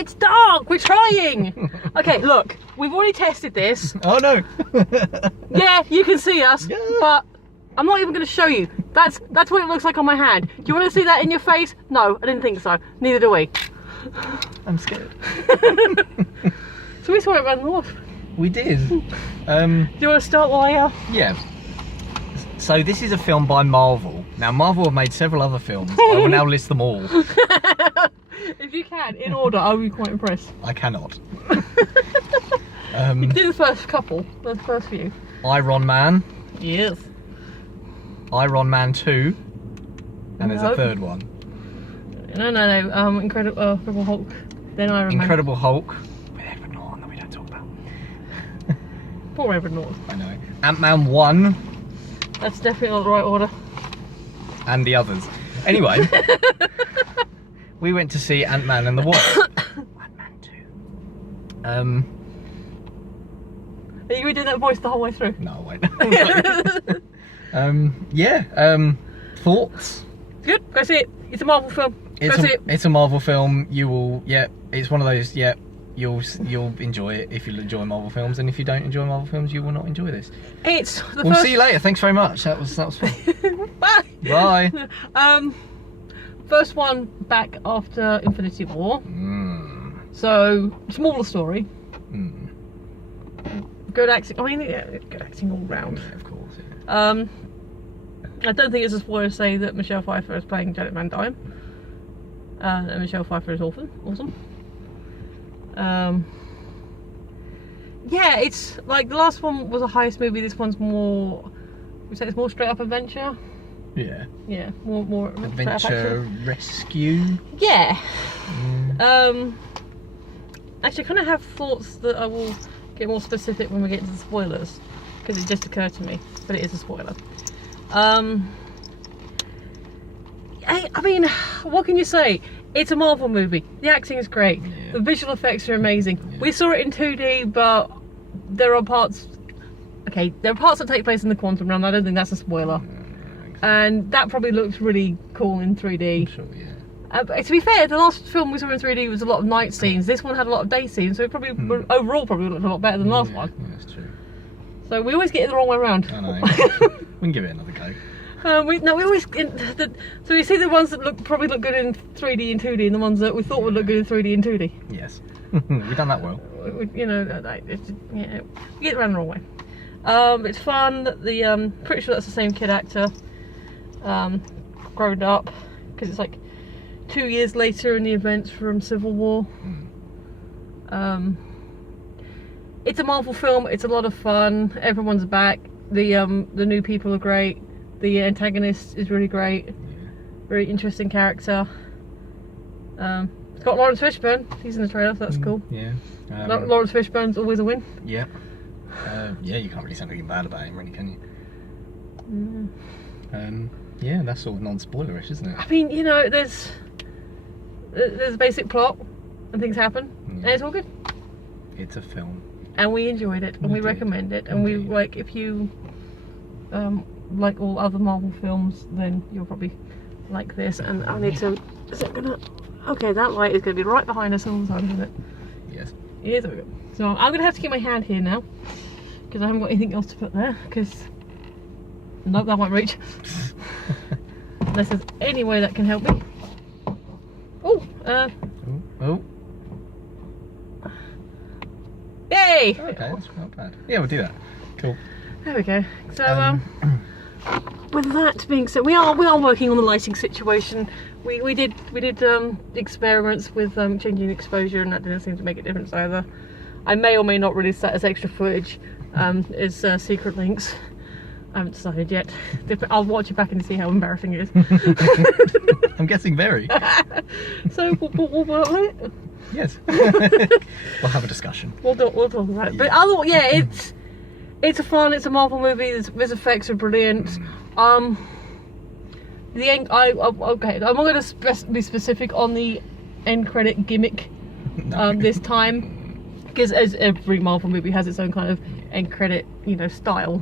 It's dark. We're trying. Okay, look. We've already tested this. Oh no. Yeah, you can see us, Yeah. but I'm not even going to show you. That's what it looks like on my hand. Do you want to see that in your face? No, I didn't think so. Neither do we. I'm scared. So we saw it around the Wasp. We did. Do you want to start while I... Yeah. So this is a film by Marvel. Now Marvel have made several other films. I will now list them all. If you can, in order, I'll be quite impressed. I cannot. You can do the first couple, the first few. Iron Man, Yes. Iron Man 2, and there's a Nope. third one. No. Incredible Hulk. Then Iron Man. Incredible Hulk. With Edward Norton that we don't talk about. Poor Edward Norton. I know. Ant-Man 1 That's definitely not the right order. and the others. Anyway, we went to see Ant-Man and the Wasp. Ant-Man 2. Are you doing that voice the whole way through? No, wait. Thoughts? Good. Go see it. It's a Marvel film. Go see it. It's a Marvel film. You will, it's one of those, you'll enjoy it if you enjoy Marvel films, and if you don't enjoy Marvel films, you will not enjoy this. It's the We'll first... see you later. Thanks very much. That was fun. Bye. Bye. First one back after Infinity War. So smaller story. Good acting. I mean, yeah, good acting all round. Yeah, of course. Yeah. I don't think it's a spoiler to say that Michelle Pfeiffer is playing Janet Van Dyne. And Michelle Pfeiffer is awesome. Yeah, it's like the last one was a heist movie. This one's more. We say it's more straight up adventure. Yeah. Yeah, more Adventure rescue. Yeah. Actually, I kind of have thoughts that I will get more specific when we get into the spoilers, because it just occurred to me, but it is a spoiler. I mean, what can you say? It's a Marvel movie. The acting is great. Yeah. The visual effects are amazing. Yeah. We saw it in 2D, but there are parts. Okay, there are parts that take place in the quantum realm. I don't think that's a spoiler. And that probably looks really cool in 3D. I'm sure, yeah. But to be fair, the last film we saw in 3D was a lot of night scenes. This one had a lot of day scenes, so it probably overall probably looked a lot better than the last one. Yeah, that's true. So we always get it the wrong way around. I know. We can give it another go. We always so we see the ones that probably look good in 3D and 2D, and the ones that we thought would look good in 3D and 2D. Yes. We've done that well. You know, we get it around the wrong way. It's fun. Pretty sure that's the same kid actor. Grown up, because it's like 2 years later in the events from Civil War. It's a Marvel film. It's a lot of fun. Everyone's back. The new people are great. The antagonist is really great. Yeah. Very interesting character. It's got Lawrence Fishburne. He's in the trailer, so that's cool. Yeah. Lawrence Fishburne's always a win. Yeah. Yeah, you can't really say anything bad about him, really, can you? Yeah, that's sort of non-spoilerish, isn't it? I mean, you know, there's a basic plot, and things happen, and it's all good. It's a film. And we enjoyed it, and we recommend it, and we like, if you like all other Marvel films, then you'll probably like this. And I need to. Is it gonna? Okay, that light is gonna be right behind us all the time, isn't it? Yes. Yeah, there we go. So I'm gonna have to keep my hand here now, because I haven't got anything else to put there. Because nope, that won't reach. Unless there's any way that can help me. Oh. Oh. Yay! Okay, that's not bad. Yeah, we'll do that. Cool. There we go. So with that being said, we are working on the lighting situation. We did experiments with changing exposure, and that didn't seem to make a difference either. I may or may not release that as extra footage, as secret links. I haven't decided yet. I'll watch it back and see how embarrassing it is. I'm guessing very. So we'll work on it. Yes. We'll have a discussion. We'll talk about it. But otherwise, it's a Marvel movie. Its effects are brilliant. I'm not going to be specific on the end credit gimmick this time, because as every Marvel movie has its own kind of end credit, style.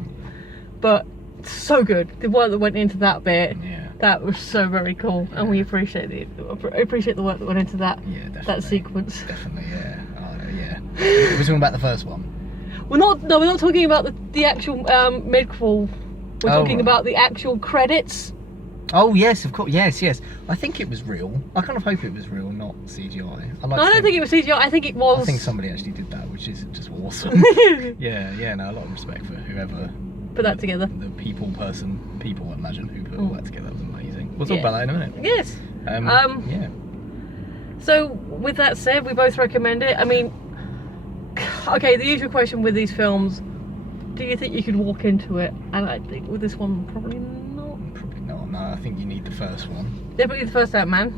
But it's so good. The work that went into that bit. Yeah. that. was so very cool, and we appreciate the work that went into that. Yeah, definitely. That sequence. Definitely, yeah. Oh, yeah. We're talking about the first one. We're not talking about the actual mid-crawl. We're talking about the actual credits. Oh yes, of course. Yes. I think it was real. I kind of hope it was real, not CGI. I don't think it was CGI. I think it was. I think somebody actually did that, which is just awesome. yeah. No, a lot of respect for whoever put that together. The people, I imagine, who put all that together. That was amazing. We'll talk about that in a minute. Yes. Yeah. So with that said, we both recommend it. I mean, okay, the usual question with these films: do you think you could walk into it? And I think with this one, probably not. Probably not. No, I think you need the first one. Definitely the first Ant-Man.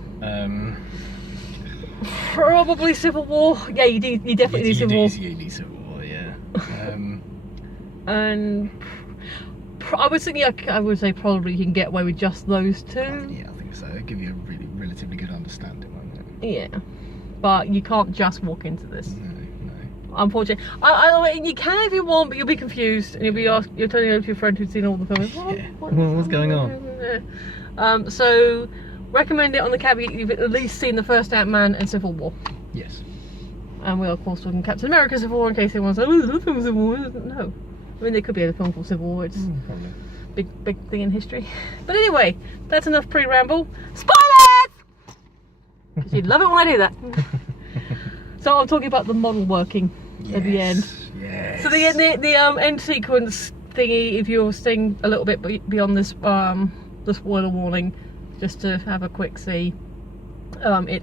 Probably Civil War. Yeah, you definitely need Civil War. You need Civil War, yeah. And I would say probably you can get away with just those two. Yeah, I think so. It'll give you a really relatively good understanding, won't it? Yeah, but you can't just walk into this. No. Unfortunately, I you can if you want, but you'll be confused and you're turning over to your friend who's seen all the films. What's going on? So recommend it on the caveat you've at least seen the first Ant-Man and Civil War. Yes. And we're of course talking Captain America Civil War in case anyone says, oh, there's a film Civil War. No. I mean, there could be a film called Civil War. It's big thing in history. But anyway, that's enough pre-ramble. Spoilers! Because you'd love it when I do that. So I'm talking about the model working at the end. Yes. So the end sequence thingy, if you're staying a little bit beyond this the spoiler warning, just to have a quick see,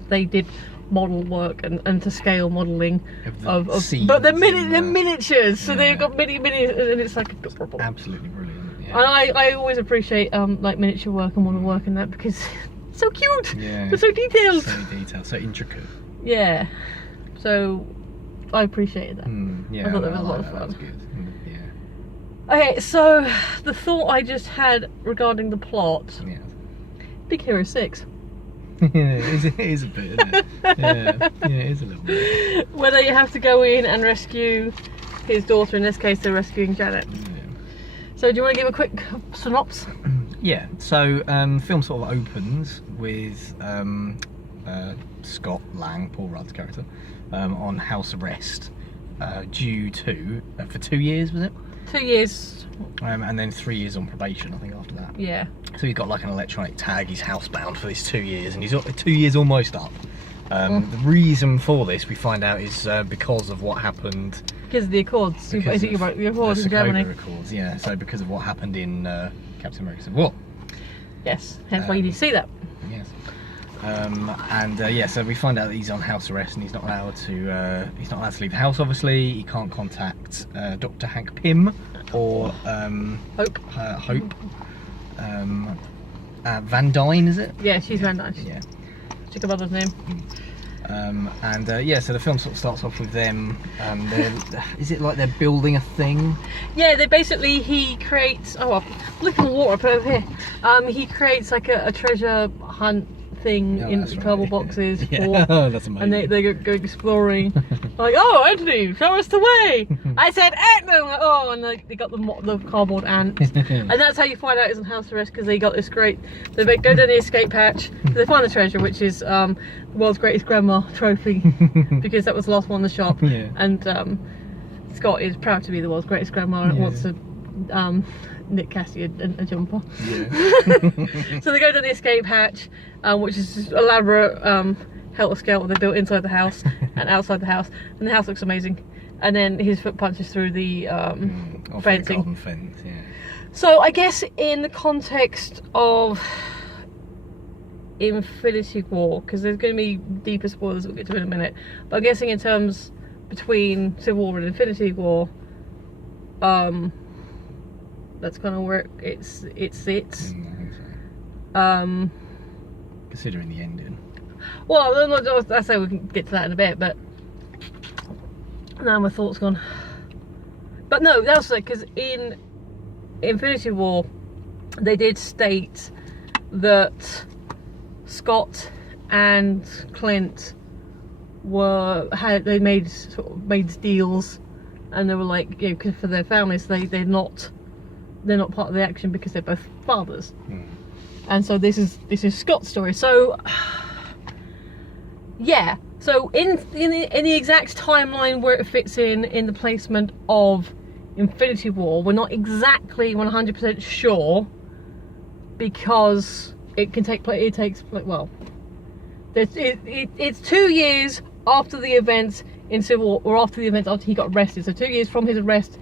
they did model work and to scale modelling of but they're miniatures, so they've got mini and it's like absolutely brilliant. Yeah. And I always appreciate like miniature work and model work and that because it's so cute. Yeah. It's so detailed. So detailed, so intricate. Yeah. So I appreciated that. Yeah. I thought that was a lot of fun. That was good. Yeah. Okay, so the thought I just had regarding the plot. Yeah. Big Hero 6. Yeah, it is a bit, isn't it? Yeah, it is a little bit. Where they have to go in and rescue his daughter. In this case, they're rescuing Janet. Yeah. So do you want to give a quick synopsis? Yeah, so film sort of opens with Scott Lang, Paul Rudd's character, on house arrest due to, for 2 years, was it? 2 years. And then 3 years on probation, I think, after that. Yeah. So he's got like an electronic tag, he's housebound for these 2 years, and he's 2 years almost up. The reason for this, we find out, is because of what happened. Because of the Accords. You basically wrote the Accords in Germany. Accords, yeah. So because of what happened in Captain America Civil War. Yes, hence why you need to see that. Yes. Yeah, so we find out that he's on house arrest and he's not allowed to leave the house. Obviously, he can't contact Dr. Hank Pym or Hope. Van Dyne, is it? Yeah, she's Van Dyne. Yeah. Check her mother's name. Yeah, so the film sort of starts off with them. Is it like they're building a thing? Yeah, they basically, he creates. Oh, well, look at the water I put over here. He creates like a treasure hunt thing in cardboard boxes. Yeah. Oh, that's amazing. And they go exploring. Like, oh, Anthony, show us the way. I said ant. Like, oh, and they got the cardboard ants. And that's how you find out he's on house arrest, because they got this great. They go down the escape hatch. They find the treasure, which is the world's greatest grandma trophy, because that was the last one in the shop. Yeah. And Scott is proud to be the world's greatest grandma and wants to Nick Cassie a jumper. Yeah. So they go to the escape hatch, which is this elaborate helter-skelter they built inside the house and outside the house, and the house looks amazing. And then his foot punches through the fencing. The fence, yeah. So I guess in the context of Infinity War, because there's going to be deeper spoilers we'll get to in a minute, but I'm guessing in terms between Civil War and Infinity War, that's kind of where it sits. I think so. Considering the ending. Well, I say we can get to that in a bit, but now my thoughts gone. But no, that's like, because in Infinity War, they did state that Scott and Clint made deals, and they were like, you know, 'cause for their families, they're not part of the action because they're both fathers. And so this is Scott's story. So yeah, so in the exact timeline where it fits in the placement of Infinity War, we're not exactly 100% sure, because it can take place. It takes, like, well, it's 2 years after the events in Civil War, or after the events after he got arrested. So 2 years from his arrest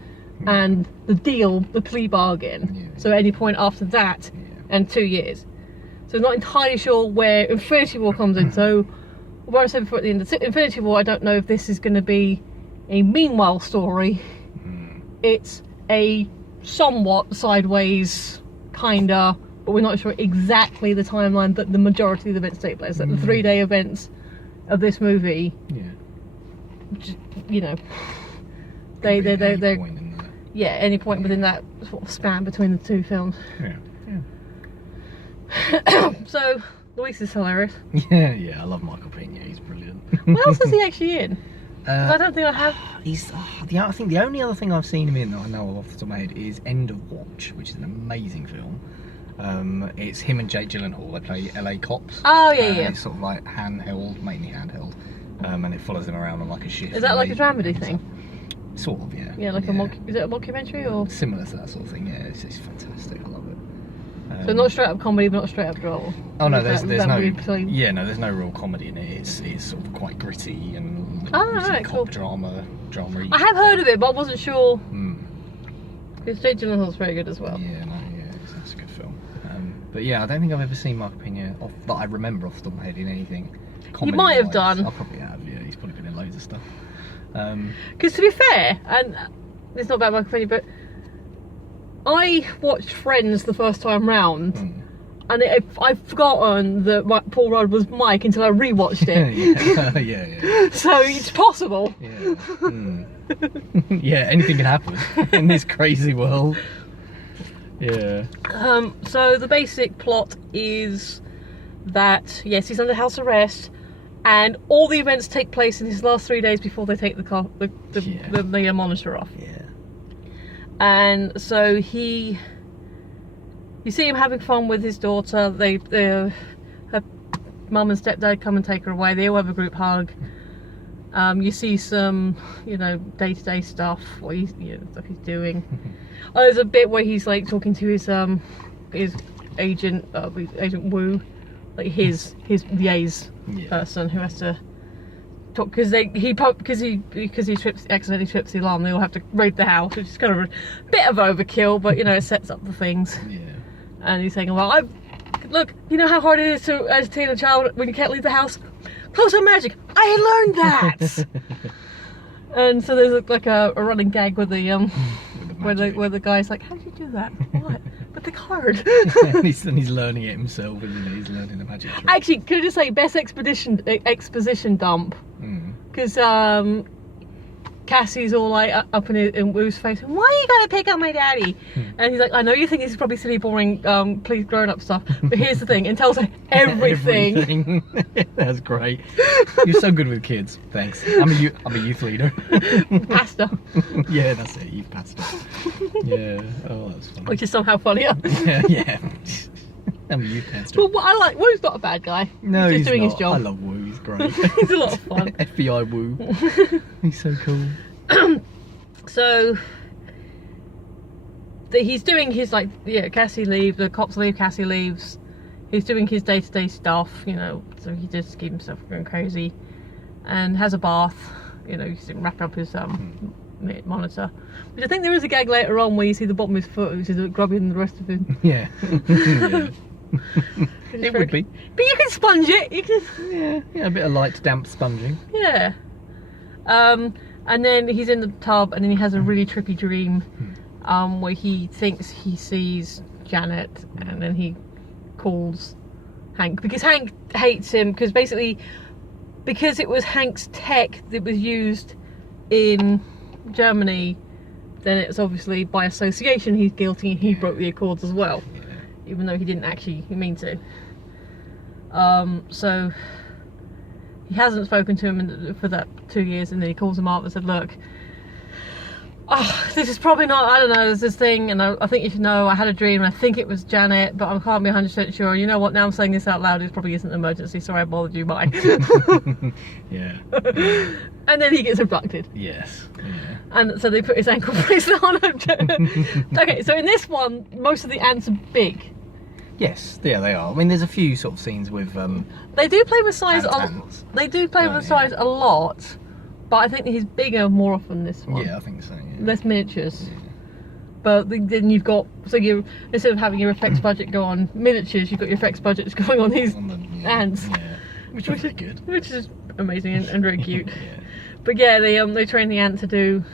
and the plea bargain. Yeah. So at any point after that, and 2 years. So not entirely sure where Infinity War comes in. So what I said before, at the end of Infinity War, I don't know if this is going to be a meanwhile story. It's a somewhat sideways kinda, but we're not sure exactly the timeline that the majority of the events take place. Like the 3-day events of this movie, you know, they're any point within that sort of span between the two films. So Luis is hilarious. Yeah, I love Michael Pena. He's brilliant. What else is he actually in? 'Cause I don't think I have. I think the only other thing I've seen him in that I know of off the top of my head is End of Watch, which is an amazing film. It's him and Jake Gyllenhaal. They play LA cops. Oh yeah, yeah. It's sort of like handheld, mainly handheld, and it follows them around on like a shift. Is that like a dramedy thing? Sort of, yeah. Yeah, like is it a mockumentary or similar to that sort of thing? Yeah, it's fantastic. I love it. So not straight up comedy, but not straight up drama. Oh no, there's no between... there's no real comedy in it. It's sort of quite gritty and right, cop cool. drama. I have heard of it, but I wasn't sure. Because Jake Gyllenhaal's very good as well. It's a good film. But yeah, I don't think I've ever seen Michael Pena that I remember off the top of my head in anything. You might have done. I probably have. Yeah, he's probably been in loads of stuff. Because to be fair, and it's not about Michael Pena, but I watched Friends the first time round, and I've forgotten that Paul Rudd was Mike until I rewatched it. yeah. So it's possible. Yeah, anything can happen in this crazy world. Yeah. So the basic plot is that yes, he's under house arrest, and all the events take place in his last 3 days before they take the monitor off. Yeah. And so you see him having fun with his daughter. Her mum and stepdad come and take her away. They all have a group hug. You see some, day-to-day stuff, stuff he's doing. There's a bit where he's like talking to his agent, Agent Wu, like his liaise person who has to talk, because he accidentally trips the alarm. They all have to raid the house, which is kind of a bit of overkill, but it sets up the things. Yeah. And he's saying, well, look, you know how hard it is to entertain a child when you can't leave the house? Close on magic. I learned that. And so there's like a running gag with the where the guy's like, how did you do that? What? With the card. and he's learning it himself, isn't he? He's learning the magic trick. Actually, could I just say best exposition dump? Because Cassie's all like up in Wu's face, why are you gonna pick up my daddy? And he's like, I know you think this is probably silly, boring, please grown up stuff, but here's the thing, and tells her everything. That's great. You're so good with kids. Thanks. I'm a youth leader. Pastor. Yeah, that's it. Youth pastor. Yeah. Oh, that's funny. Which is somehow funnier. Yeah. I'm a youth pastor. But what I like, Wu's not a bad guy. No, he's just doing not. his job. I love Wu. He's great. He's a lot of fun. FBI Wu. He's so cool. So he's doing his Cassie leaves, the cops leave, Cassie leaves. He's doing his day-to-day stuff, so he just keeps himself going crazy, and has a bath. He's wrapped up his monitor, which I think there is a gag later on where you see the bottom of his foot, which is grubby than the rest of him. Yeah. It would be. But you can sponge it. You can. Yeah, a bit of light, damp sponging. Yeah. And then he's in the tub, and then he has a really trippy dream, where he thinks he sees Janet, and then he calls Hank, because Hank hates him, because it was Hank's tech that was used in Germany, then it's obviously by association he's guilty, and he broke the accords as well, even though he didn't actually mean to. So he hasn't spoken to him for that 2 years, and then he calls him up and said, look, Oh, this is probably not, I don't know, there's this thing, and I think you should know, I had a dream, and I think it was Janet, but I can't be 100% sure. You know what, now I'm saying this out loud, it probably isn't an emergency, sorry I bothered you, bye. Yeah. And then he gets abducted. Yes. Yeah. And so they put his ankle bracelet on him. Okay, so in this one, most of the ants are big. Yes, yeah, they are. I mean, there's a few sort of scenes with They do play with size ants. They do play with size a lot, but I think he's bigger more often this one. Yeah, I think so. Yeah. Less miniatures. Yeah. But then you've got, so you, instead of having your effects budget go on miniatures, you've got your effects budgets going on these ants. Yeah. Which was really good. Which is amazing and very cute. Yeah. But yeah, they train the ant to do,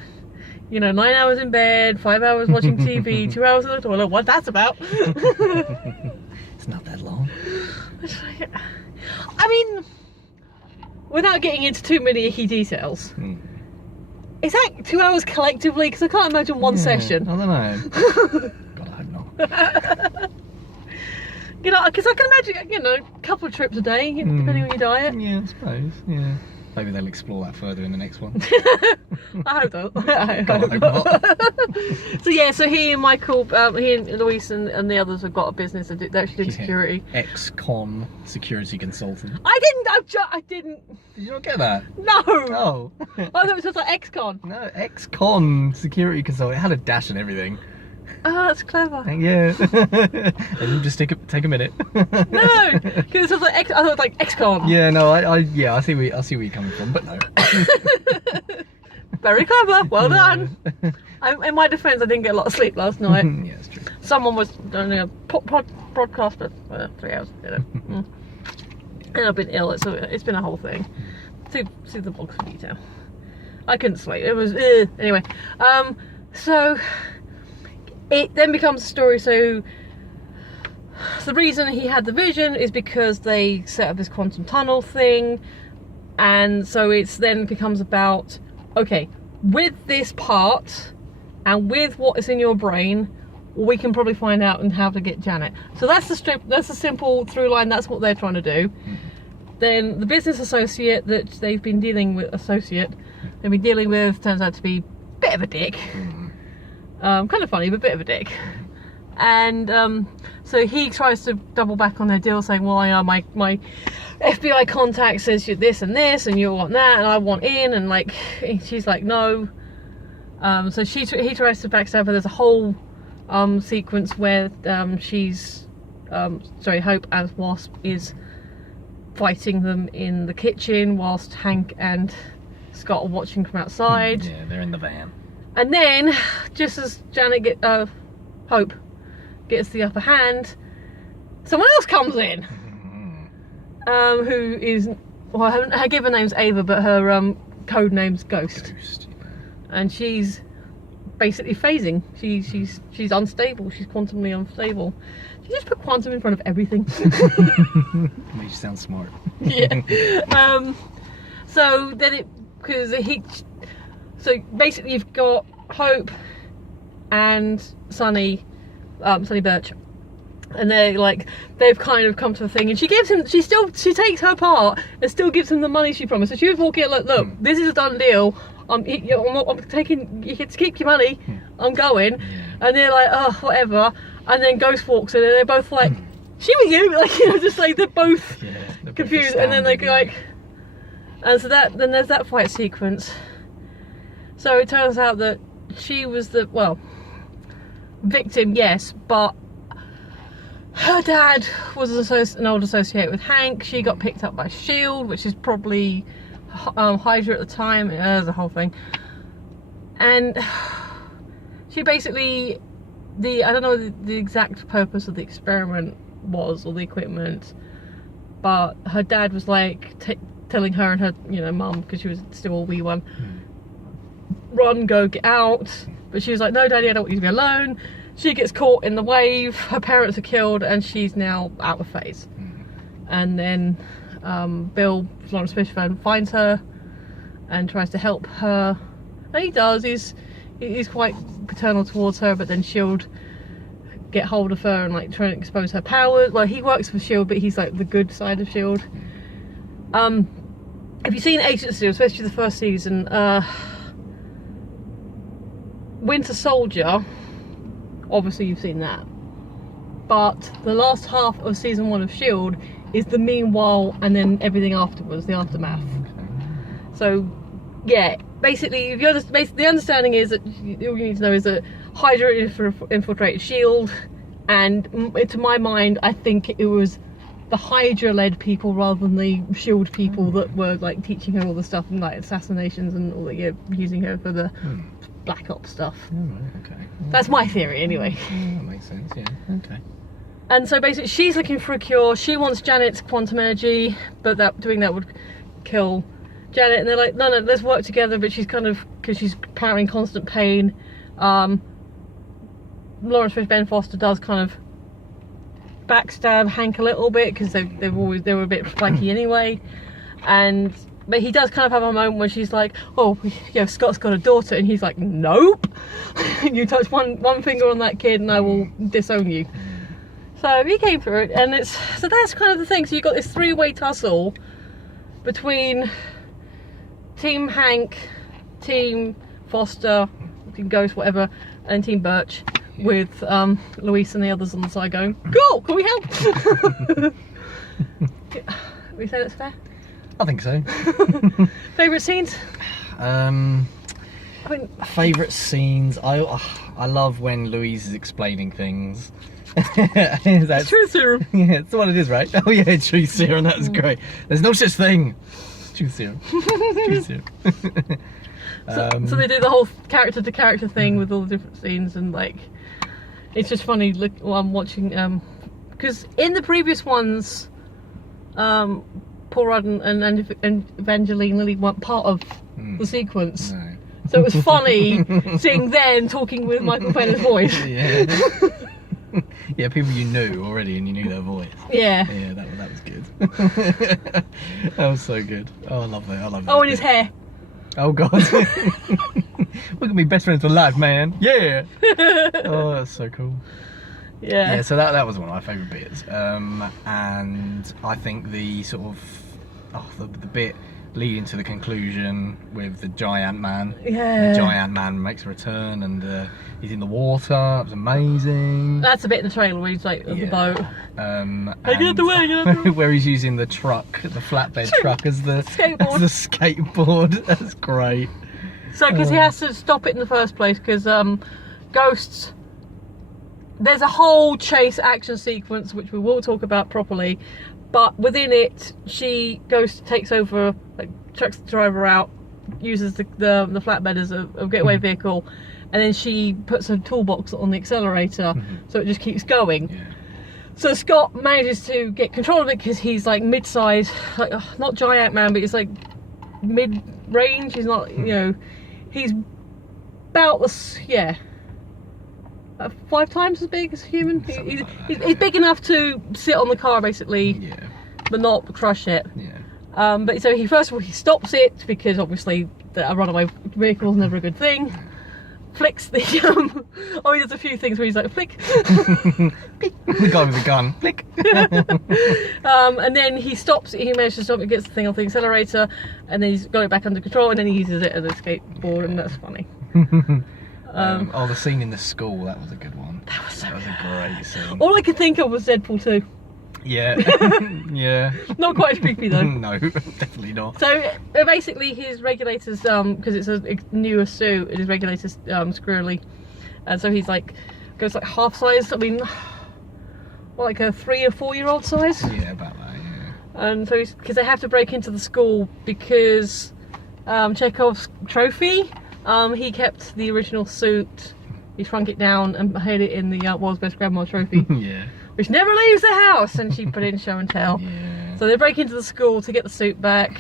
you know, 9 hours in bed, 5 hours watching TV, 2 hours in the toilet. What that's about? It's not that long. I mean, without getting into too many icky details, is that 2 hours collectively? Because I can't imagine one session. I don't know. God, I hope not. You know, because I can imagine, you know, a couple of trips a day, you know, depending on your diet. Yeah, I suppose. Yeah. Maybe they'll explore that further in the next one. I hope not. I God, hope I hope not. So yeah, so he and Michael, he and Luis and the others have got a business. They're actually doing security. Ex-con security consultant. I didn't. Did you not get that? No. Oh. I thought it was just like ex-con. No, ex-con security consultant. It had a dash and everything. Oh, that's clever. Yeah. And you just take a minute. No, because it was like I thought it was like ex-con. Yeah, no, I see where you're coming from, but no. Very clever. Well done. In my defence, I didn't get a lot of sleep last night. Yeah, it's true. Someone was doing a broadcast for 3 hours. You know. And I've been ill. It's been a whole thing. See the box for detail. I couldn't sleep. It was anyway. So it then becomes a story. So the reason he had the vision is because they set up this quantum tunnel thing, and so it's then becomes about, okay, with this part and with what is in your brain, we can probably find out and how to get Janet. So that's the simple through line. That's what they're trying to do. Then the business associate that they've been dealing with turns out to be a bit of a dick. Kind of funny, but a bit of a dick. And so he tries to double back on their deal, saying, well, my FBI contact says you're this and this and you want that and I want in, and like she's like no. So he tries to backstab her. There's a whole sequence where Hope as Wasp is fighting them in the kitchen whilst Hank and Scott are watching from outside. Yeah, they're in the van. And then, just as Hope gets the upper hand, someone else comes in. Who is, well, her given name's Ava, but her code name's Ghost. And she's basically phasing. She's unstable. She's quantumly unstable. Did you just put quantum in front of everything? Makes you sound smart. Yeah. So then so basically you've got Hope and Sonny Birch, and they've kind of come to a thing, and she takes her part and still gives him the money she promised. So she was walking like, look, this is a done deal. I'm taking, you can keep your money. I'm going. And they're like, oh, whatever. And then Ghost walks in, and they're both like, she with you, like, you know, just like they're both confused. And then they like, and so then there's that fight sequence. So it turns out that she was the victim, yes, but her dad was an old associate with Hank. She got picked up by S.H.I.E.L.D., which is probably Hydra at the time. There's a whole thing. And she basically, I don't know the exact purpose of the experiment was, or the equipment, but her dad was like telling her and her, mum, because she was still a wee one, run, go, get out. But she was like, no, Daddy, I don't want you to be alone. She gets caught in the wave, her parents are killed, and she's now out of phase. And then Bill, Lawrence Fishburne, finds her and tries to help her. And he does, he's quite paternal towards her, but then S.H.I.E.L.D. get hold of her and like try and expose her powers. Well, he works for S.H.I.E.L.D., but he's like the good side of S.H.I.E.L.D. Have you seen Agents of S.H.I.E.L.D., especially the first season? Winter Soldier, obviously you've seen that, but the last half of season 1 of S.H.I.E.L.D. is the meanwhile and then everything afterwards, the aftermath. So yeah, basically if you the understanding is that all you need to know is that Hydra infiltrated S.H.I.E.L.D. and to my mind I think it was the Hydra led people rather than the S.H.I.E.L.D. people that were like teaching her all the stuff and like assassinations and all that, yeah, using her for the Black Ops stuff. Okay. That's my theory anyway. That makes sense, yeah. Okay. And so basically she's looking for a cure. She wants Janet's quantum energy, but doing that would kill Janet, and they're like, no, let's work together, but she's kind of, because she's apparently in constant pain. Lawrence Fishburne, Ben Foster does kind of backstab Hank a little bit, because they were a bit flaky anyway. But he does kind of have a moment where she's like, oh, yeah, Scott's got a daughter, and he's like, nope. You touch one finger on that kid and I will disown you. So he came through it, and so that's kind of the thing. So you've got this three-way tussle between Team Hank, Team Foster, Team Ghost, whatever, and Team Birch, with Luis and the others on the side going, cool, can we help? We say that's fair? I think so. Favourite scenes? I mean, favourite scenes. I love when Louise is explaining things. That's truth serum. Yeah, that's what it is, right? Oh yeah, truth serum. That was great. There's no such thing. Truth serum. Truth serum. So they do the whole character to character thing with all the different scenes, and like, it's just funny. Look, while I'm watching, because in the previous ones, Paul Rudd and Evangeline Lilly weren't part of the sequence. No. So it was funny seeing them talking with Michael Penner's voice. Yeah. Yeah, people you knew already and you knew their voice. Yeah. Yeah, that was good. That was so good. Oh, I love that. I love that. Oh, and his hair. Oh God. We're gonna be best friends for life, man. Yeah. Oh, that's so cool. Yeah. Yeah, so that was one of my favourite bits. And I think the sort of the bit leading to the conclusion with the giant man. Yeah. The giant man makes a return and he's in the water. That was amazing. That's a bit in the trailer where he's like on the boat. Hey, get out the way, get out the way. Where he's using the truck, the flatbed truck as the skateboard. As the skateboard. That's great. So, because he has to stop it in the first place, because Ghosts, there's a whole chase action sequence which we will talk about properly, but within it, Ghost takes over, like, chucks the driver out, uses the flatbed as a getaway vehicle, and then she puts a toolbox on the accelerator, so it just keeps going. Yeah. So Scott manages to get control of it because he's like mid-size, like, not giant man, but he's like mid-range. He's not, you know, he's about the, 5 times as big as a human. He's big enough to sit on the car basically, but not crush it. Yeah. But so he first of all he stops it because obviously a runaway vehicle is never a good thing. Flicks the he does a few things where he's like flick. The guy with the gun. Flick. And then he stops it, he manages to stop it, gets the thing off the accelerator, and then he's got it back under control, and then he uses it as a skateboard, and that's funny. The scene in the school, that was a good one. That was a great scene. All I could think of was Deadpool 2. Yeah. Yeah. Not quite as creepy though. No, definitely not. So basically his regulators, because it's a newer suit, his regulators squirrely, and so he's like, goes like half size, I mean, like a 3 or 4 year old size. Yeah, about that, yeah. And so because they have to break into the school because Chekhov's trophy, he kept the original suit, he shrunk it down and hid it in the World's Best Grandma trophy. Yeah. Which never leaves the house, and she put in show and tell. Yeah. So they break into the school to get the suit back.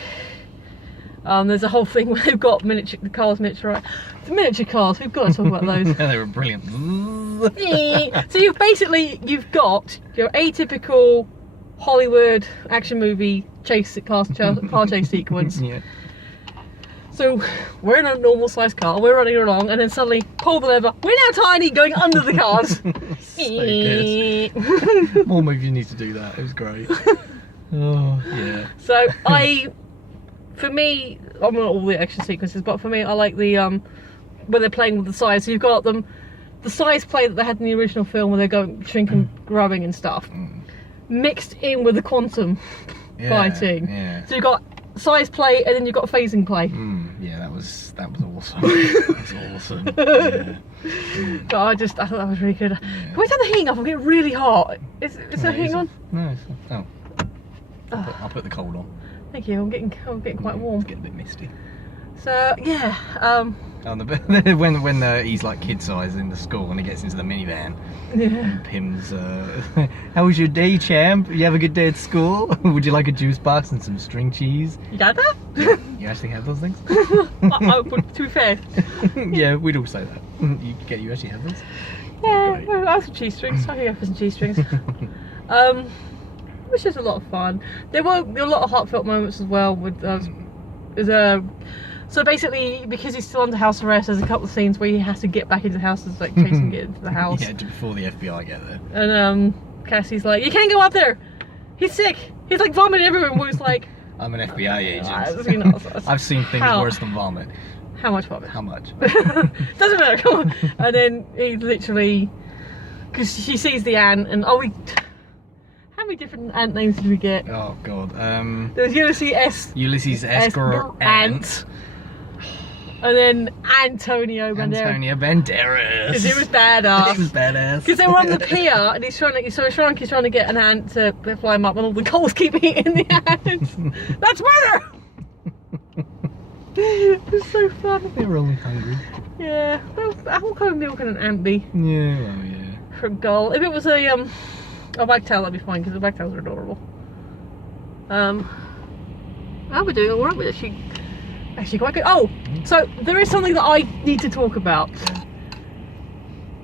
There's a whole thing where they've got the cars miniaturized. The miniature cars, we've got to talk about those. They were brilliant. So you've got your atypical Hollywood action movie car chase sequence. Yeah. So we're in a normal sized car, we're running along, and then suddenly pull the lever, we're now tiny, going under the cars. So good. More movies need to do that, it was great. Oh, yeah. So for me, I'm not all the action sequences, but for me I like the where they're playing with the size. So you've got them, the size play that they had in the original film where they're going shrinking, growing and stuff, mixed in with the quantum fighting. Yeah. So you've got size play and then you've got phasing play. Yeah, that was awesome. That was awesome. Yeah. But I thought that was really good. Can we turn the heating off? I'm getting really hot. Is there heating on? No, it's not. Oh. I'll put the cold on. Thank you. I'm getting quite warm. It's getting a bit misty. So yeah. When he's like kid size in the school and he gets into the minivan, and Pim's how was your day, champ? You have a good day at school? Would you like a juice box and some string cheese? You got that? You actually have those things? To be fair. Yeah, we'd all say that. You actually have those? Yeah, well, I have some cheese strings. I can go for some cheese strings. Which is a lot of fun. There were a lot of heartfelt moments as well with so basically, because he's still under house arrest, there's a couple of scenes where he has to get back into the house, like chase and get into the house. Yeah, before the FBI get there. And Cassie's like, you can't go up there. He's sick. He's like vomiting everywhere. And Wu's like, I'm an FBI agent. I've seen things worse than vomit. How much vomit? How much? Doesn't matter. Come on. And then he literally, because she sees the ant, and how many different ant names did we get? Oh god. There was Ulysses S. Ant. And then Antonio Banderas. Because he was badass. He was badass. Because they were on the pier and Shrunk is trying to get an ant to fly him up and all the coals keep eating the ants. That's murder! It's so fun. They were only hungry. Yeah. What kind of meal can an ant be? Yeah, well, yeah. For a gull. If it was a wagtail, that'd be fine because the wagtails are adorable. How we doing? Alright with it. Actually quite good. Oh, so there is something that I need to talk about.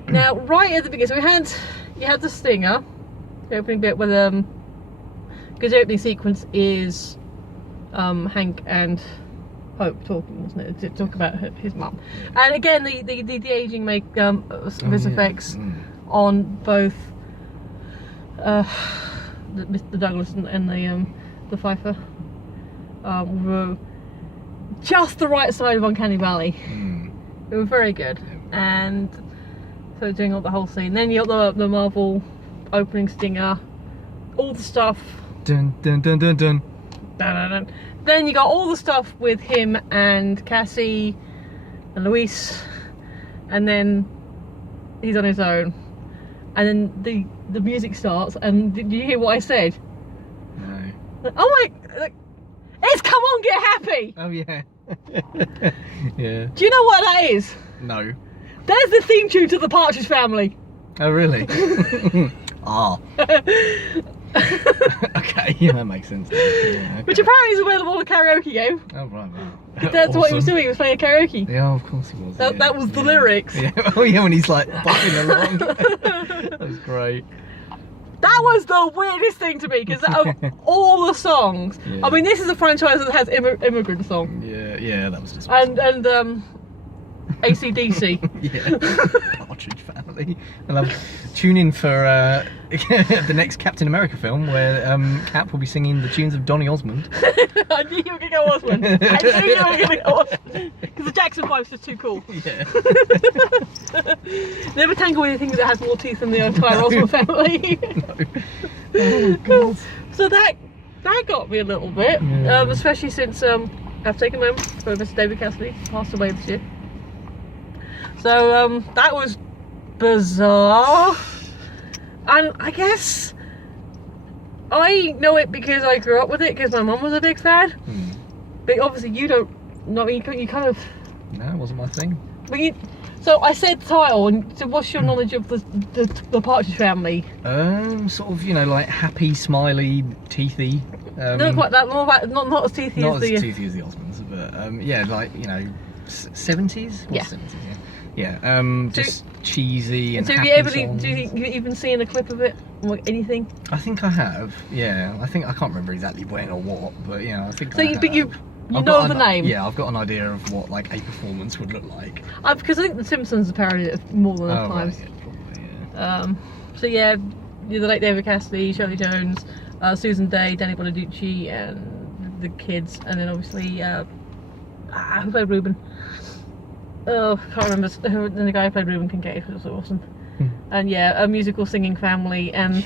Now, right at the beginning, so you had the stinger, the opening bit with because the opening sequence is Hank and Hope talking, wasn't it? To talk about his mum. And again, the aging make vis effects on both the Douglas and the Pfeiffer were just the right side of Uncanny Valley. They were very good. And so doing all the whole scene. Then you got the Marvel opening stinger, all the stuff. Dun dun dun dun dun. Dun, dun, dun. Then you got all the stuff with him and Cassie and Luis, and then he's on his own. And then the music starts, and did you hear what I said? No. Oh my! It's Come On Get Happy! Oh yeah. Yeah. Do you know what that is? No. There's the theme tune to the Partridge Family. Oh really? Ah. Okay, yeah, that makes sense. Yeah, okay. Which apparently is available on a karaoke game. Oh right, wow. That's what he was doing, he was playing a karaoke. Yeah, of course he was. That was the lyrics. Yeah. Oh yeah, when he's like bopping along. That was great. That was the weirdest thing to me, because of all the songs, I mean, this is a franchise that has immigrant songs. Yeah, that was just. And AC/DC. Yeah, Partridge Family. And tune in for the next Captain America film where Cap will be singing the tunes of Donny Osmond. I knew you were going to go Osmond. I knew you were going to go Osmond. Because the Jackson 5's just too cool. Yeah. Never tangle with anything that has more teeth than the entire Osmond family. No. Oh god. So that got me a little bit, especially since I've taken a moment for Mr. David Cassidy, passed away this year. So that was bizarre, and I guess I know it because I grew up with it because my mum was a big fan. But obviously you don't. You kind of. No, it wasn't my thing. But so I said title, and so what's your knowledge of the Partridge Family? Sort of, like happy, smiley, teethy. Not quite that. Not as teethy not as as teethy as the Osmonds, but yeah, 70s. Yeah. 70s, yeah. Just cheesy and. So happy have you songs. do you think you've even seen a clip of it, or anything? I think I have. Yeah, I can't remember exactly when or what, but yeah, I think. So I have. But you know the name. Yeah, I've got an idea of what like a performance would look like. Because I think The Simpsons have parodied it more than enough times. Right, yeah, probably, yeah. So yeah, the late David Cassidy, Shirley Jones, Susan Day, Danny Bonaducci, and the kids, and then obviously who played Ruben? oh, I can't remember who the guy who played Reuben Kincaid, who was awesome. And yeah, a musical singing family, and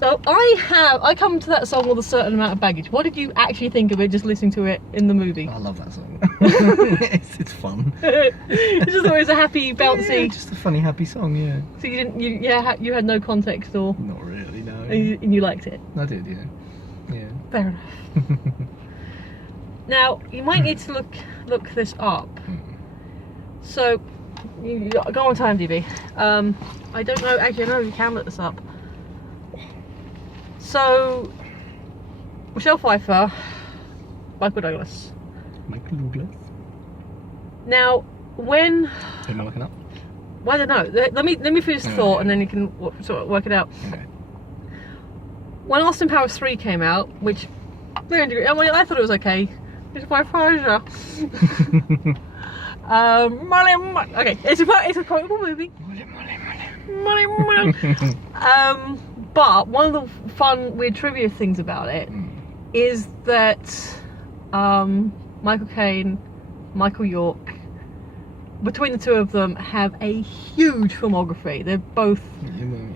so I come to that song with a certain amount of baggage. What did you actually think of it just listening to it in the movie? I love that song. it's fun. It's just always a happy, bouncy. Yeah, just a funny, happy song. Yeah. So you didn't, you had no context or? Not really, no. And you liked it. I did, yeah. Yeah. Fair enough. Now you might need to look this up. So you go on to IMDb. I don't know. Actually, I know you can look this up. So Michelle Pfeiffer, Michael Douglas. Michael Douglas. Now, when Who am I looking up? well, I don't know. Let me finish the thought, and then you can sort of work it out. Okay. When Austin Powers 3 came out, which I thought it was okay. It's my pleasure. Okay, it's a quotable movie. But one of the fun, weird trivia things about it is that Michael Caine, Michael York, between the two of them, have a huge filmography. They've both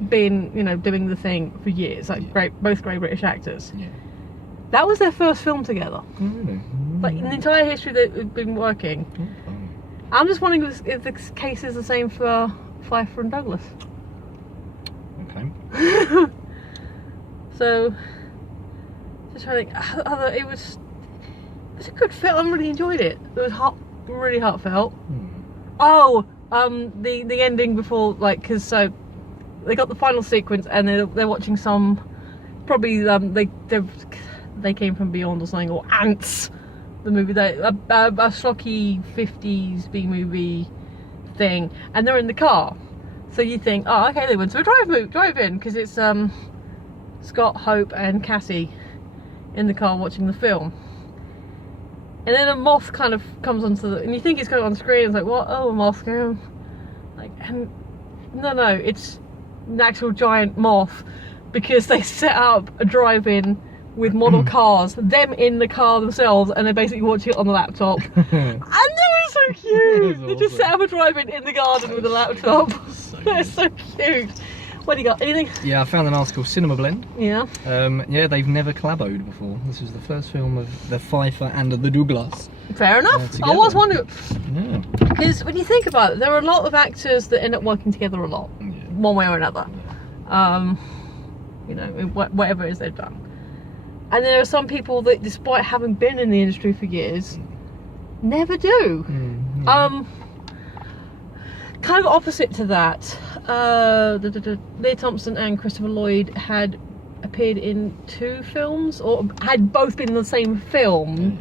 been, doing the thing for years. Both great British actors. Yeah. That was their first film together. Really? Like in the entire history that they've been working. I'm just wondering if the case is the same for Pfeiffer and Douglas. Okay. So, just trying to think. It was a good film. I really enjoyed it. It was really heartfelt. Oh, the ending before, because so they got the final sequence and they're watching some, probably they came from beyond or something, or Ants, the movie, a schlocky 50s B movie thing, and they're in the car. So you think, oh, okay, they went to a drive-in, because it's Scott, Hope, and Cassie in the car watching the film. And then a moth kind of comes onto and you think it's going on screen. It's like, what? Oh, a moth going. And no, it's an actual giant moth, because they set up a drive-in with model cars, them in the car themselves, and they basically watch it on the laptop. And they were so cute. They just set up a drive-in in the garden with a laptop. They're so cute. What do you got? Anything? Yeah, I found an article, Cinema Blend. Yeah. Yeah, they've never collaboed before. This was the first film of the Pfeiffer and the Douglas. Fair enough. I was wondering. Yeah. Because when you think about it, there are a lot of actors that end up working together a lot, one way or another. Yeah. Whatever it is they've done. And there are some people that, despite having been in the industry for years, never do. Kind of opposite to that, Leah Thompson and Christopher Lloyd had appeared in 2 films, or had both been in the same film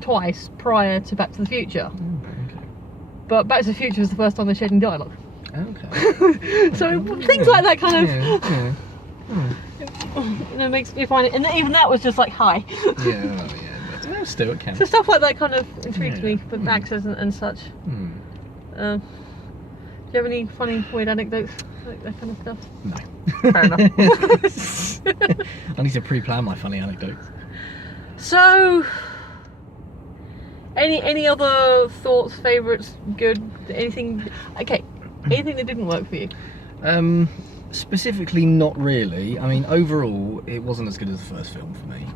twice prior to Back to the Future. Okay. But Back to the Future was the first time they shared any dialogue. Okay. So things like that kind of Yeah. makes me find it, and even that was just like, hi. Yeah, but no, still it counts. So stuff like that kind of intrigues me with actors and such. Do you have any funny, weird anecdotes, like that kind of stuff? No. Fair enough. I need to pre-plan my funny anecdotes. So, any other thoughts, favourites, good, anything? Okay, anything that didn't work for you? Specifically, not really. I mean, overall, it wasn't as good as the first film for me.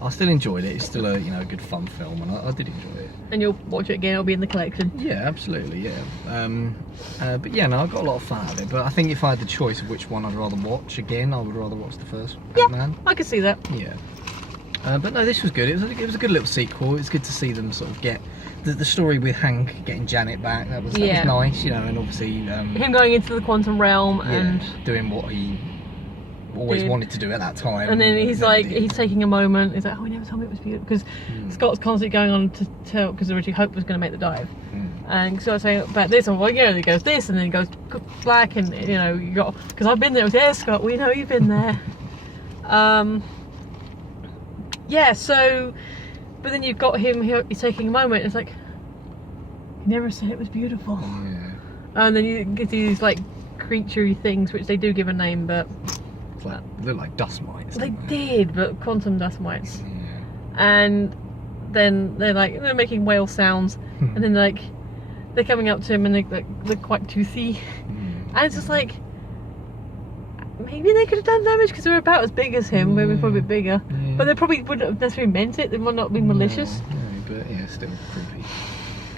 I still enjoyed it. It's still a good fun film, and I did enjoy it. And you'll watch it again. It'll be in the collection. Yeah, absolutely. Yeah. But yeah, no, I got a lot of fun out of it. But I think if I had the choice of which one I'd rather watch again, I would rather watch the first Batman. I could see that. Yeah. But no, this was good. It was a good little sequel. It's good to see them sort of get the story with Hank getting Janet back. That was nice, and obviously him going into the quantum realm and doing what he always wanted to do at that time. And then he's like, he's taking a moment. He's like, oh, he never told me it was beautiful, because Scott's constantly going on to tell, because originally Hope was going to make the dive, and Scott's saying about this, and he goes this, and then he goes black, and you got, because I've been there. Yeah, Scott, we know you've been there. Yeah, so, but then you've got him. He's taking a moment. It's like, he never said it was beautiful. Yeah. And then you get these like creaturey things, which they do give a name, but they look like dust mites. They did, but quantum dust mites. Yeah. And then they're making whale sounds, and then they're coming up to him and they're quite toothy, and it's just like, maybe they could have done damage because they're about as big as him, maybe probably a bit bigger, but they probably wouldn't have necessarily meant it. They might not be malicious. No, but yeah, still creepy.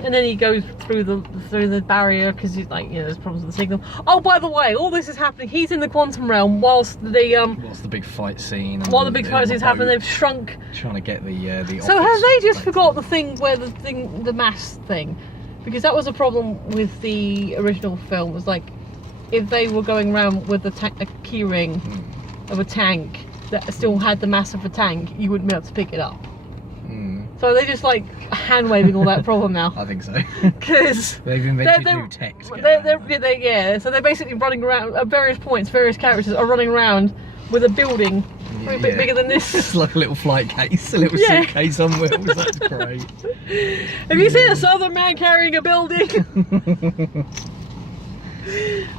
And then he goes through the barrier because he's like, there's problems with the signal. Oh, by the way, all this is happening. He's in the quantum realm whilst the big fight scene. While the big fight scene's happening, they've shrunk. Trying to get the. So have they just forgot the thing where the mass thing? Because that was a problem with the original film. It was like, if they were going around with a key ring of a tank that still had the mass of a tank, you wouldn't be able to pick it up. So they're just like hand waving all that problem now. I think so. Because they've invented new tech. So they're basically running around at various points. Various characters are running around with a building a bit bigger than this. It's like a little flight case, a little suitcase on wheels. That's great. Have you seen a southern man carrying a building?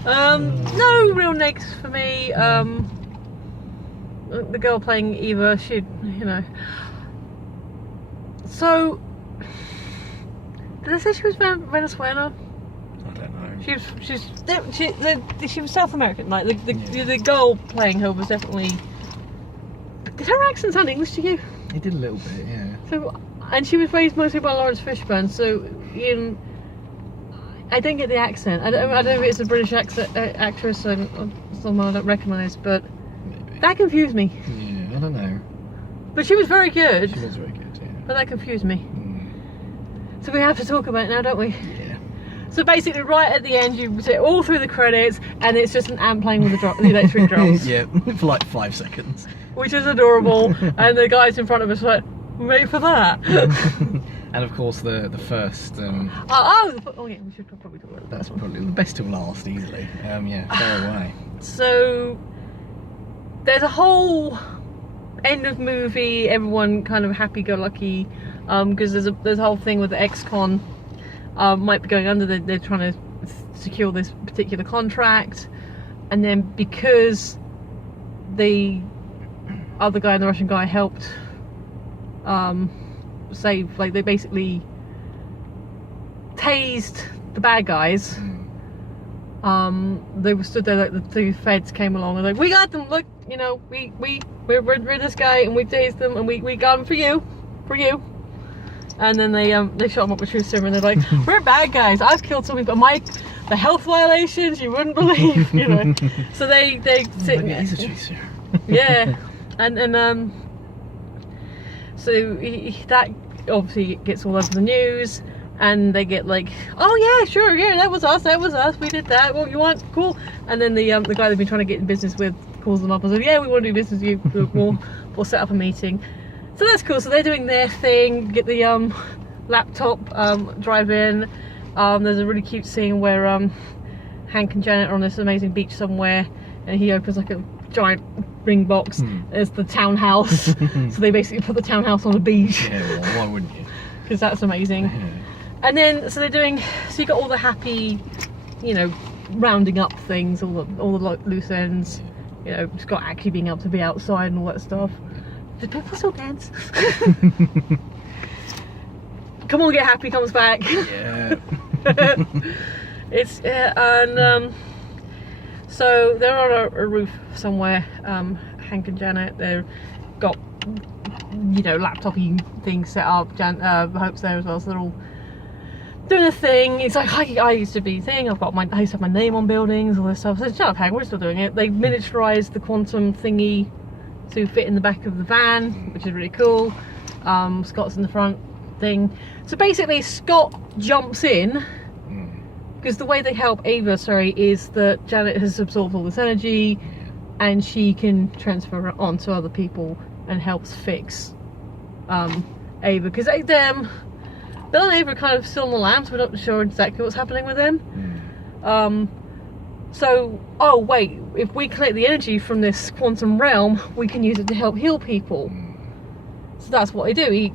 No real negs for me. The girl playing Eva, she, So, did I say she was Venezuela? I don't know. She was South American. Like the girl playing her was definitely. Did her accent sound English to you? It did a little bit, yeah. So, and she was raised mostly by Lawrence Fishburne. So, I don't get the accent. I don't know if it's a British actress or someone I don't recognise, but maybe. That confused me. Yeah, I don't know. But she was very good. She was very good, yeah. But that confused me. So we have to talk about it now, don't we? Yeah. So basically, right at the end, you sit all through the credits, and it's just an ant playing with the electric drums. Yeah, for like 5 seconds. Which is adorable, and the guys in front of us are like, wait for that. And of course, the first. Yeah, we should probably talk about that. That's probably the best till last, easily. Yeah, far away. So there's a whole end of movie, everyone kind of happy-go-lucky, because there's a whole thing with the ex-con might be going under. They're trying to secure this particular contract, and then because the other guy and the Russian guy helped save, like they basically tased the bad guys. They were stood there, like the two feds came along and like, we got them, look, we're this guy and we tased them and we got him for you. And then they shot him up with truth serum and they're like, we're bad guys, I've killed some people, the health violations you wouldn't believe, So they sit. He's a truth serum. Yeah, and so that obviously gets all over the news, and they get like, oh yeah, sure, yeah, that was us, we did that. What you want? Cool. And then the guy they've been trying to get in business with calls them up and says, yeah, we want to do business with you. We'll set up a meeting. So that's cool. So they're doing their thing. Get the laptop, drive in. There's a really cute scene where Hank and Janet are on this amazing beach somewhere, and he opens like a giant ring box. There's the townhouse. So they basically put the townhouse on the beach. Yeah, well, why wouldn't you? Because that's amazing. Yeah. And then so you got all the happy, rounding up things, all the loose ends. Just got actually being able to be outside and all that stuff. Did people still dance? Come on, Get Happy comes back. Yeah. So they're on a roof somewhere. Hank and Janet, they've got laptop-y things set up. Hope's there as well, so they're all doing a thing. It's like I used to be thing. I used to have my name on buildings, all this stuff. So shut up, Hank, we're still doing it. They miniaturized the quantum thingy to fit in the back of the van, which is really cool. Scott's in the front thing. So basically, Scott jumps in because the way they help Ava, is that Janet has absorbed all this energy, and she can transfer it on to other people and helps fix Ava, because Bill and Ava are kind of still on the lam, so we're not sure exactly what's happening with them. Wait, if we collect the energy from this quantum realm, we can use it to help heal people. So that's what they do. He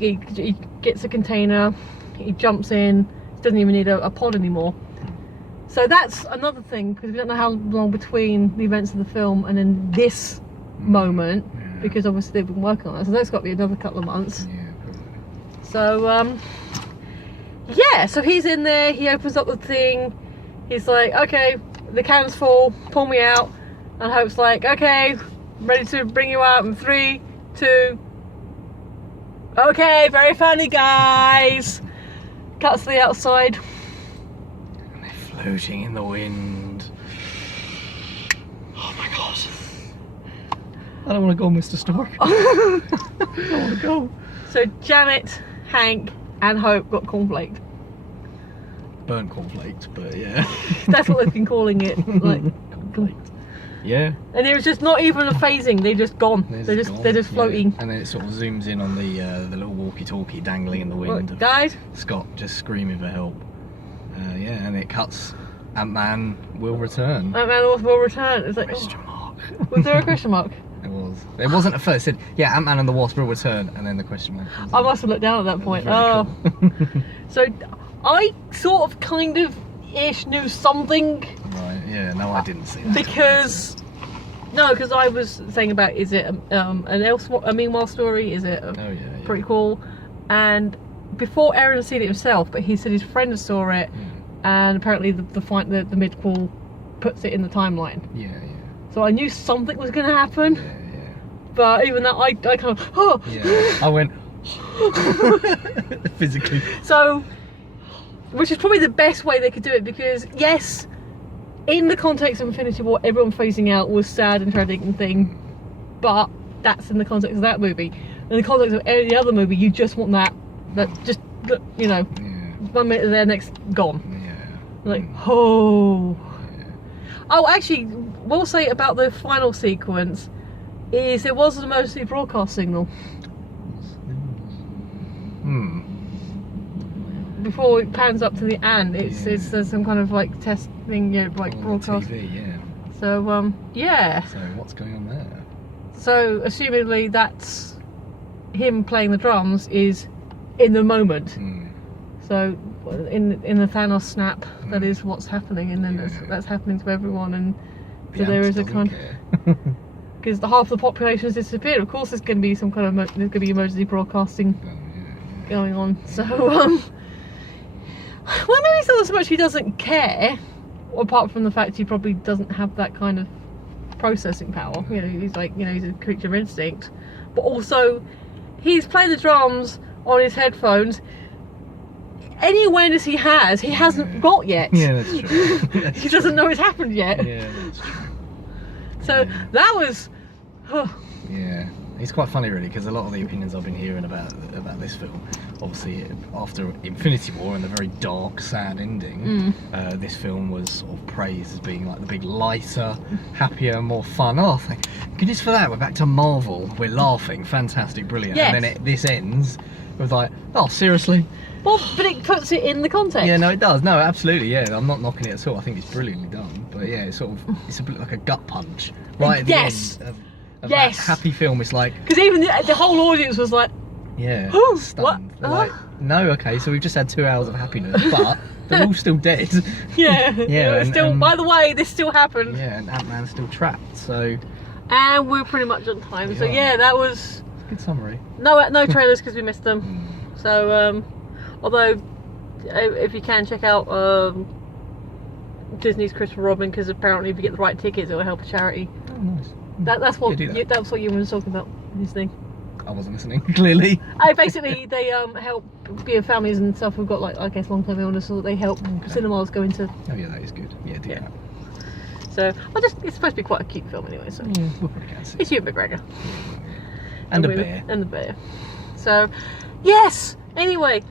gets a container, he jumps in, doesn't even need a pod anymore. So that's another thing, because we don't know how long between the events of the film and then this moment, because obviously they've been working on it, so that's got to be another couple of months. So yeah, so he's in there, he opens up the thing, he's like, okay, the can's full, pull me out, and Hope's like, okay, ready to bring you out in 3, 2, okay, very funny guys. Cuts to the outside. And they're floating in the wind. Oh my god. I don't want to go, Mr. Stark. I don't want to go. So Janet, Hank, and Hope got cornflaked. Burnt cornflakes, but yeah. That's what they've been calling it. Like, cornflakes. Yeah. And it was just not even a phasing, they're just gone. They're just floating. Yeah. And then it sort of zooms in on the little walkie-talkie dangling in the wind. Look, guys. Scott just screaming for help. Yeah, and it cuts. Ant-Man will return. Ant-Man will return. It's like, Question mark. Was there a question mark? It was. It wasn't at first. It said, yeah, Ant-Man and the Wasp will return, and then the question mark. I must have looked down at that point. Really cool. So I sort of kind of ish knew something. Right, yeah, no, I didn't see that. Because I was saying about, is it a meanwhile story? Is it a prequel? And before Aaron had seen it himself, but he said his friend saw it, and apparently the midquel puts it in the timeline. Yeah. So I knew something was going to happen. Yeah. But even that, I kind of, oh. Yeah. I went physically. So, which is probably the best way they could do it, because yes, in the context of Infinity War, everyone phasing out was sad and tragic and thing, but that's in the context of that movie. In the context of any other movie, you just want that just, you know, 1 minute there, next gone. Yeah. Like, oh. Oh, actually, we'll say about the final sequence is it was an emergency broadcast signal. Before it pans up to the end, it's there's some kind of like test thing, like broadcast. TV, yeah. So yeah. So what's going on there? So assumingly that's him playing the drums is in the moment. So in the Thanos snap, that is what's happening, and then that's happening to everyone, and so there is a kind of, because the half the population has disappeared. Of course, there's going to be some kind of there's going to be emergency broadcasting going on. So well, maybe it's not so much he doesn't care, apart from the fact he probably doesn't have that kind of processing power. You know, he's like, you know, he's a creature of instinct, but also he's playing the drums on his headphones. Any awareness he hasn't got yet. Yeah, that's true. He doesn't know it's happened yet. Yeah, that's true. So that was. Yeah, it's quite funny really, because a lot of the opinions I've been hearing about this film, obviously after Infinity War and the very dark, sad ending, this film was sort of praised as being like the big lighter, happier, more fun. Oh, thank goodness for that. We're back to Marvel. We're laughing, fantastic, brilliant. Yes. And then this ends with like, oh, seriously? Well, but it puts it in the context. Yeah, no, it does. No, absolutely. Yeah, I'm not knocking it at all. I think it's brilliantly done. But yeah, it's sort of, it's a bit like a gut punch right at the end of that happy film. It's like, because even the whole audience was like, stunned. What? They're like, no, okay, so we've just had 2 hours of happiness, but they're all still dead. Yeah, and, still. By the way, this still happened. Yeah, and Ant-Man's still trapped. So, and we're pretty much on time. So yeah, that was a good summary. No trailers because we missed them. So although if you can check out Disney's Christopher Robin, because apparently if you get the right tickets, it will help a charity. Oh, nice. That's what that's what you were talking about. Disney. I wasn't listening, clearly. Basically, they help families and stuff who've got, like, I guess, long-term illness, so that they help cinemas go into. Oh yeah, that is good. Yeah, do that. So, it's supposed to be quite a cute film anyway. So yeah, we'll probably can see. It's Ewan McGregor. And a bear. And the bear. So, yes. Anyway,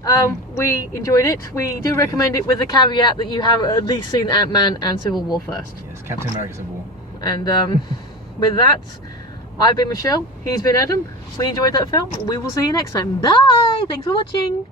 we enjoyed it. We do recommend it with the caveat that you have at least seen Ant-Man and Civil War first. Yes, Captain America Civil War. And with that, I've been Michelle. He's been Adam. We enjoyed that film. We will see you next time. Bye! Thanks for watching.